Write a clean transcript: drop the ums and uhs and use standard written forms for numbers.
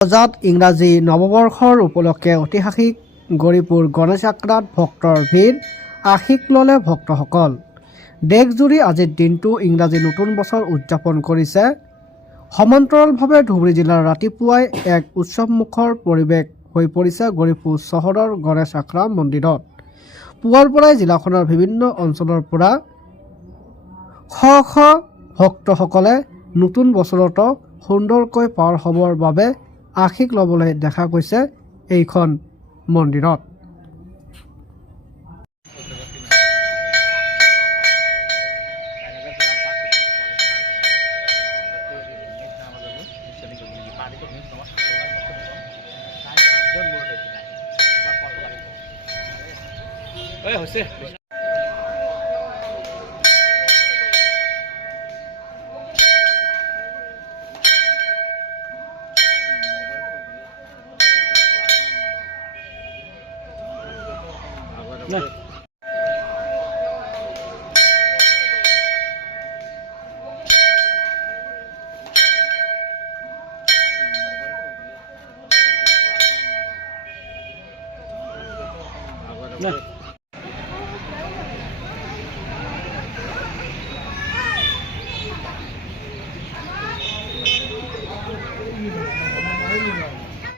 বজাত ইংৰাজী নৱবৰ্ষৰ উপলক্ষে ঐতিহাসিক গৌৰীপুৰ গণেশ আখৰাত ভক্তৰ ভিৰ আশীষ ল'লে ভক্তসকল। দেশজুৰি আজিৰ দিনটো ইংৰাজী নতুন বছৰ উদযাপন কৰিছে। সমান্তৰালভাৱে ধুবুৰী জিলাৰ ৰাতিপুৱাই এক উৎসৱমুখৰ পৰিৱেশ হৈ পৰিছে গৌৰীপুৰ চহৰৰ গণেশ আখৰা মন্দিৰত। পুৱাৰ পৰাই জিলাখনৰ বিভিন্ন অঞ্চলৰ পৰা শ শ ভক্তসকলে নতুন বছৰতো সুন্দৰকৈ পাৰ হ'বৰ বাবে আশীষ ল'বলৈ দেখা গৈছে এইখন মন্দিৰত।